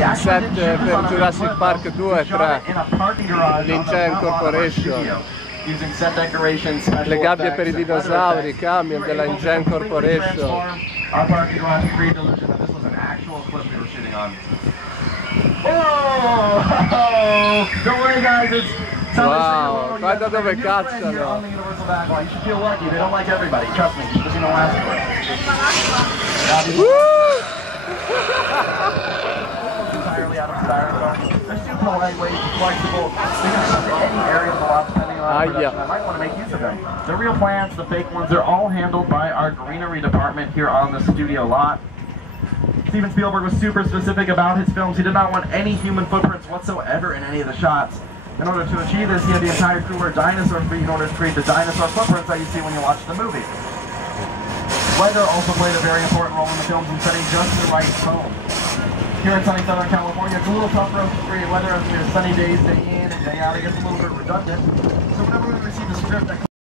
il set per Jurassic Park 2 tra l'Engine Corporation, le gabbie per i dinosauri, camion della Engine Corporation. Wow, guarda dove cacciano! I might want to make use of them. The real plants, the fake ones, they're all handled by our greenery department here on the studio lot. Steven Spielberg was super specific about his films. He did not want any human footprints whatsoever in any of the shots. In order to achieve this, he had the entire crew wear dinosaur feet in order to create the dinosaur footprints that you see when you watch the movie. Weather also played a very important role in the films in setting just the right tone. Here in sunny Southern California, it's a little tougher to create weather as there's sunny days day in and day out. It gets a little bit redundant. So whenever we receive a script that